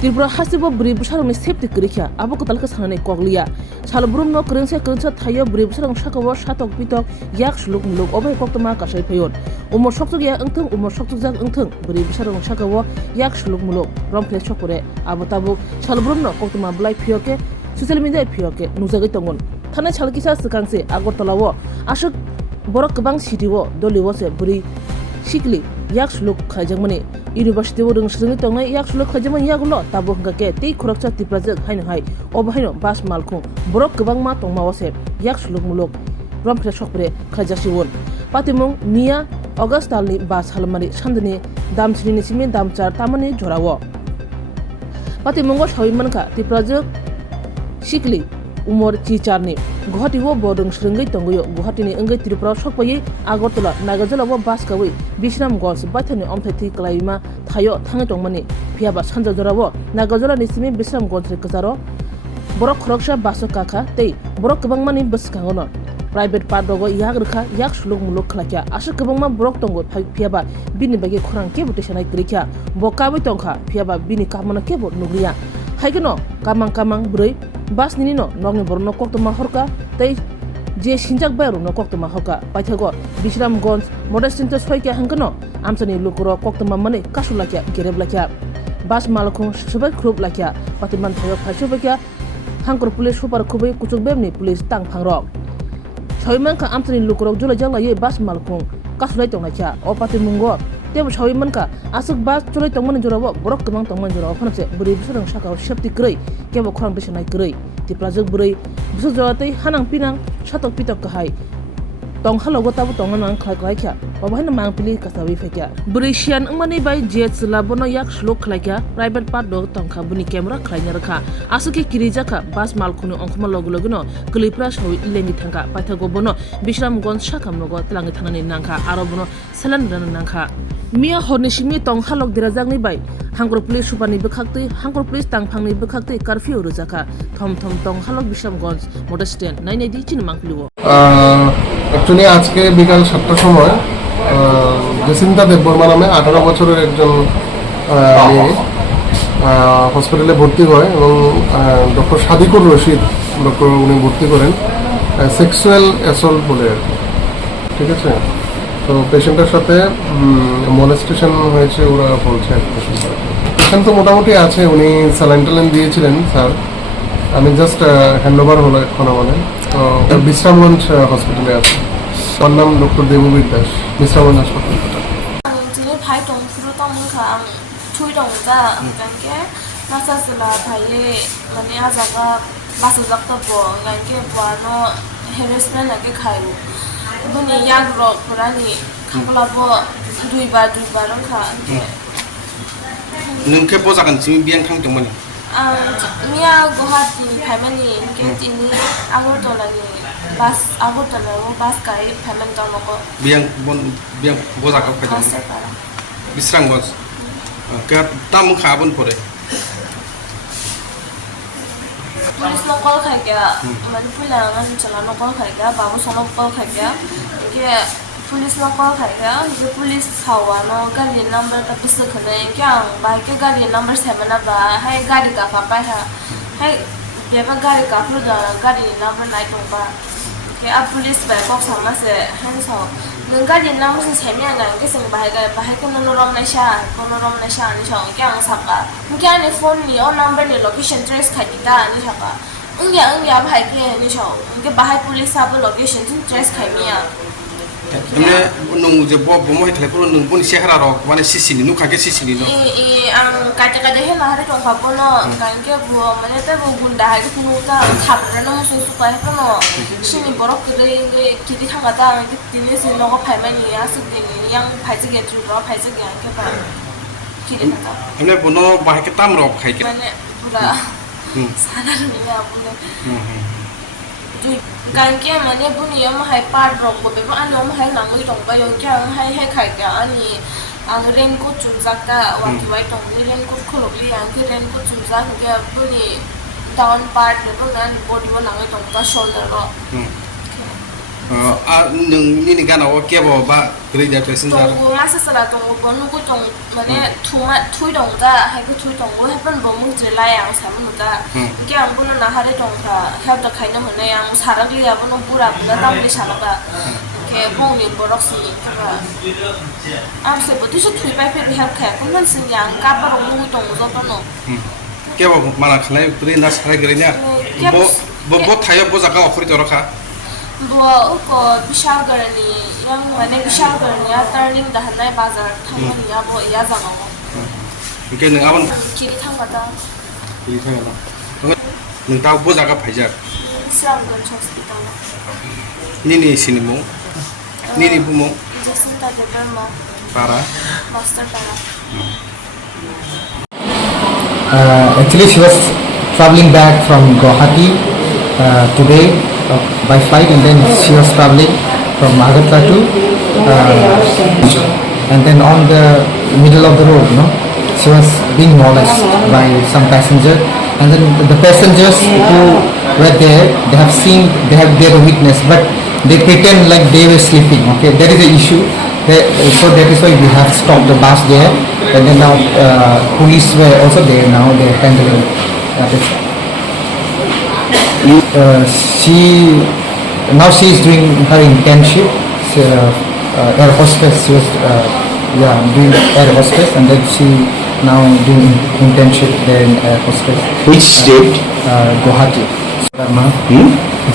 Tripura hasibo Bwrwi Bwsarangni safety korikha abo kotalka sanani kokliya salbrum no krengsa thayo Bwrwi Bwsarang sakawo satok pitok yak suluk muluk obai koktoma kasai phayon umor soktuk ya engtheng umor soktuk jak engtheng Bwrwi Bwsarang sakawo yak suluk muluk Rompherejakmano abo tabu salbrum no koktoma blai phiyoke social media phiyoke nujagai tongon thana chalkisa sikangse agortalawo ashok borok kobang city-o doliwo se Bwrwi sikli yak suluk khaijakmani University of Swrangchati tongnai yak suluk khaijakmani yagulo tabo hingake tei Swrangchati project haino hai obo haino bas malkhung borok kobang ma tongmawo se yak suluk muluk Rompherejakmano khaijasiwon patimung Mia August talni bas halmari sandani damchini simi damchar tamani jorawo patimungo sawimanka ti project sikli umor chicharni Guwahati wo bodong Swrangchati tongoyo Guwahati ni engai Tripura sokpayi Agartala Nagajala wo bas kawi Bishramganj baithani omtheti klaima thayo thangai tongmani phiaba sanja jorawo Nagajala ni simi Bishramganj re kajaro borok khoroksa baso kakha tei borok kobangmani bwskangono private part dogo yagrikha yak suluk muluk khlakya asha kobangma borok tongo phiaba bini bagi khorang kebo tesanai krikha bo kabai tongkha phiaba bini kamana kebo nugriya haikeno kamang Bwrwi bas nini no nogni borno koktoma horka tei je sinjak bayru no koktoma horka paithago Bishramganj modestinto soikya hangkano amsani lukuro koktoma mane kasulakya gereblakya bas malkhung subai khrup lakya patiman thayo phaisubakya hangkor police super khubai kuchuk bemni police tang phangrok soimanka amsani lukuro jula jangla ye bas malkhung kasulai tongnakya o patimungo tebo soimanka asuk bas chulai tongmani jorabo borok kobang tongmani jorabo phanase Bwrwi Bwsarang sakaw safety krei kebo khorang besanai krei ti project Bwrwi Buso joratei hanang pinang satok pitok kahai tong halogo tabu tonganang khlaikya obahaina mangpili kasawi phekya Bwrwi sian angmani bai jet labono yak suluk khlaikya private part dog tongkha buni camera khlaina rakha asuki kirijaka bas malkhuni ongkhma logologino klipra sawi lengi thangka paithago bono Bishramganj sakamnogo tlangi thanani nangkha aro bono salan nangkha Mia horni simi tong halok dirajangni bai hangkor police supani bwkhaktui hangkor police tangphangni bwkhaktui curfew rujaka Thom tong halok Bishramganj motor stand nainedi chin mangpiliwo actually আজকে বিকাল 7টার সময় জেসিন্তা দেববর্মা নামে 18 বছরের একজন মেয়ে হসপিটালে ভর্তি হয় এবং ডক্টর সাদিকুর রশিদ ডক্টর উনি ভর্তি করেন সেক্সুয়াল অ্যাসল্ট বলে ঠিক আছে তো পেশেন্টের সাথে মলেস্টেশন হয়েছে ওরা বলছে পেশেন্ট তো মোটামুটি আছে উনি স্যালাইন দিয়েছিলেন স্যার আমি জাস্ট হ্যান্ডওভার হলো এখন আমাদের তো বিশ্রামগঞ্জ হসপিটালে আছে তার নাম ডক্টর দেববীর দাস বিশ্রামগঞ্জ হাসপাতাল 지금 발동 프로그램가 초이동자 ganke nasasla thaile mane ajaga basujak to bo ganke boano harassment age khairu buni yagro purani khaklabo duibar kha nungke bojagan simi biang thangtongmani Mia Guwahati family getini agortolani bas agortolawo bas kai family tonoko biang bojaga phaido Bishramganj ke tam khabon pore police lokal khaikya mani pulangan chala lokal khaikya babu sonok kol khaikya ke police lokal khaikya je police hawano gari number ta pisa khane kyang ba ke gari number 7 na ba hai gari ka pa pa hai beba gari ka pru da gari number nai tong ba ke a police ba kok sama se han so nang gari number se semya nang ke sing ba hai ko no rom na sha ni so kyang sa ba kyang ni phone ni o number ni location trace khaita ni sa ba ungya ba hai ke ni so ke ba hai police sa location trace khaimia ene nung je bo moi thle ko nung bun shehra ro mane sisini nu khage sisini no ang kata he na hare tong papo no ganke bo mane te bo gunda ha ku ta thapre no su su pa he no sini borok kre kiti khanga ta ke tine se no ko phai mani ya su de ni yang phai se ge tru ro phai se ge ke pa kiti ta ene bono ba ke tam ro khai ke mane pura sana ni ya pura ganke mane buni yam hai par rok bo be anom hai nangui tong ba yong kyang hai khai ga ani ang ren ko chujak ta wa ki wai tong ni ren ko khulok li ang ki ren ko chujak ke buni down part le bo nan body bo nangui tong ka shoulder ro नोंनि गानाव केबो बा ग्रेडा passenger tunggu masa sala tunggu ponu ku tung mane thui dong ga hai ku thui dong hai pan bo mu je la yang sa mu ga ke ang bunu na hare dong ka help da khai na mane yang sarak li abunu pura ga tam li sala ga ke bong ni borok si ka am se bo tu su thui pai pe help khai kun nan sin yang ka ba mu dong zo panu केबो माला खलाय ग्रेडा साराय ग्रेडा बो थायो बो जागा अफरि तरखा bo ko bishal garani yang mane bishal garani ya turning da hanai bazar thamani ya bo ya jama mo के नों आबन kiri thangba da इ थायो नों ता बो जागा Pfizer Swrangchati hospital निनि सिनेमो निनि बुमो Jacinta de Burma para master para Actually, she was traveling back from Guwahati today by flight, and then she was traveling from Agartala to, and then on the middle of the road, she was being molested by some passenger, and then the passengers who were there, they have seen, they are a witness, but they pretend like they were sleeping. Okay, there is an issue. So that is why we have stopped the bus there, and then now police were also there. Now they are handling this. She is doing her internship. She, air hostess. She was doing air hostess, and then she now doing internship there in air hostess. Which state? Guwahati.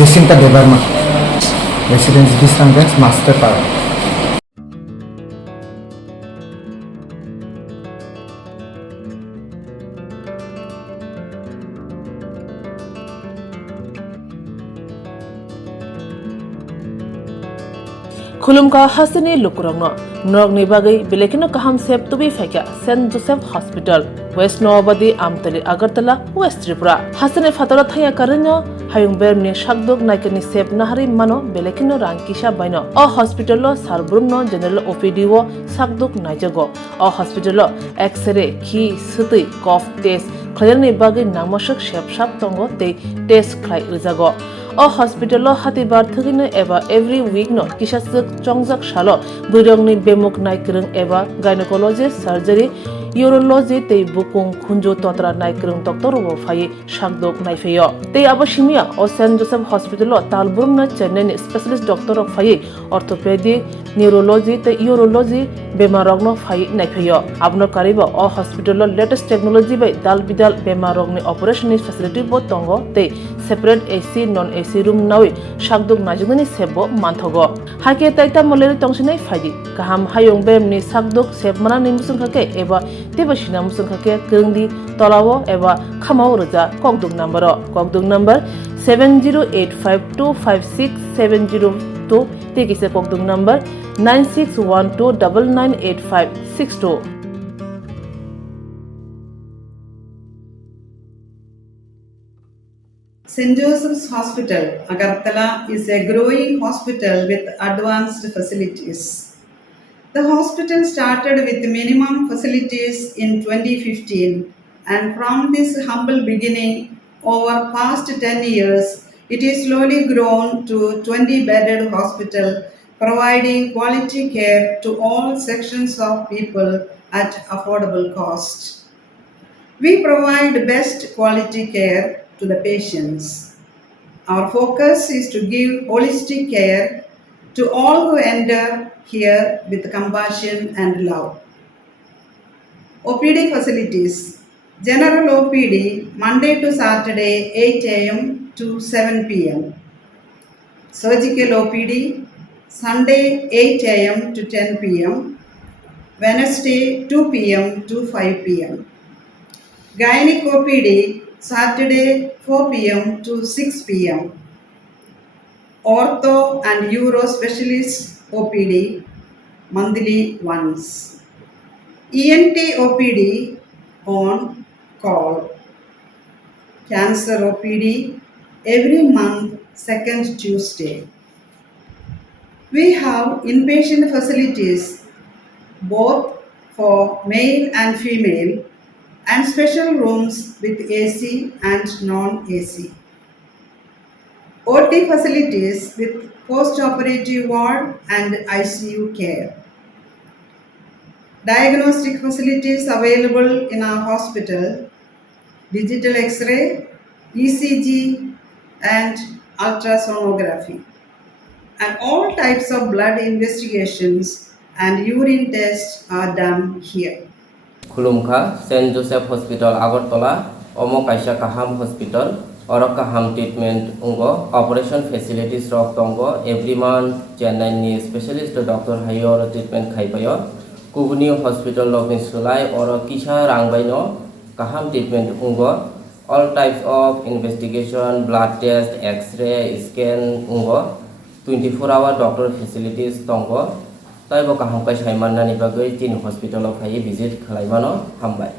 Jacinta de Burma. Residence Bishramganj, Master Para. खुलुमका हसने लुकुरंगनो नरगनि बागै बेलेखिनो काहाम सेप तुबि फाइका सेन्ट जोसेफ हॉस्पिटल वेस्ट नवाबदी आमतली अगरतला वेस्ट त्रिपुरा हसने फातरा थाया करनो हायुं बेरनि शाकदोक नायकनि सेप नाहारि मानो बेलेखिनो रांकिसा बायनो अ हॉस्पिटलो सारब्रुमनो जनरल ओपीडी वो शाकदोक नायजगो अ हॉस्पिटलो एक्सरे खि सुतै कफ टेस्ट खयरनि बागै नामसक सेपसाप तंगो ते टेस्ट खाय रिजागो अ हॉस्पिटलो हातिबार थगिनो एबा एवरी वीक नो किसासक चंगजाक सालो बुरंगनि बेमुक नायक्रं एबा गायनेकोलॉजिस्ट सर्जरी यूरोलॉजी ते बुकुं खुंजो तोत्रा नायक्रं डॉक्टर वो फाये शाकदोक नायफेयो ते अबशिमिया अ सेंट जोसेफ हॉस्पिटलो तालबुरमना चेन्नई स्पेशलिस्ट डॉक्टर फाये ऑर्थोपेडिक न्यूरोलॉजी ते यूरोलॉजी बेमारगनो फाये नायफेयो आपनो कारिबो अ हॉस्पिटलो लेटेस्ट टेक्नोलॉजी बाय दाल बिदाल बेमारगनि ऑपरेशन फैसिलिटी बो तंगो ते separate AC non AC room नावे शाकदोक नाजुगनि सेबो मानथगो हाके ताइता मलेरि तंगसिनै फायदि गाहाम हायं बेमनि शाकदोक सेबमाना निमुसुंखाके एबा तेबसिना मुसुंखाके गंगदि तलावो एबा खामाव रजा कगदुक number 7085256702 तेगिसे कगदुक number 9612998562 St. Joseph's Hospital, Agartala is a growing hospital with advanced facilities. The hospital started with minimum facilities in 2015, and from this humble beginning, over past 10 years, it is slowly grown to 20-bedded hospital, providing quality care to all sections of people at affordable cost. We provide best quality care to the patients. Our focus is to give holistic care to all who enter here with compassion and love. OPD facilities. General OPD Monday to Saturday 8 a.m. to 7 p.m. Surgical OPD Sunday 8 a.m. to 10 p.m. Wednesday 2 p.m. to 5 p.m. Gynec OPD Saturday 4 p.m. to 6 p.m. Ortho and Uro Specialist OPD monthly once. ENT OPD on call. Cancer OPD every month, second Tuesday. We have inpatient facilities both for male and female, and special rooms with AC and non-AC. OT facilities with post-operative ward and ICU care. Diagnostic facilities available in our hospital: digital X-ray, ECG, and ultrasonography. And all types of blood investigations and urine tests are done here. खुलुमखा Saint Joseph hospital Agartala ओमो काइसा काहाम hospital और काहाम treatment उंगो operation facilities रक तंगो every month Chennai नि स्पेशलिस्ट डॉक्टर हायो और ट्रीटमेंट खाइपायो कुबुनी हॉस्पिटल लकनि सुलाय और किसा रांगबायनो काहाम ट्रीटमेंट उंगो all types of investigation blood test x-ray scan उंगो 24-hour doctor facilities तंगो ताइबो काहाम काइसा माननानि बागै तीन हॉस्पिटल फाइ विजिट खालायमानो हामबाय।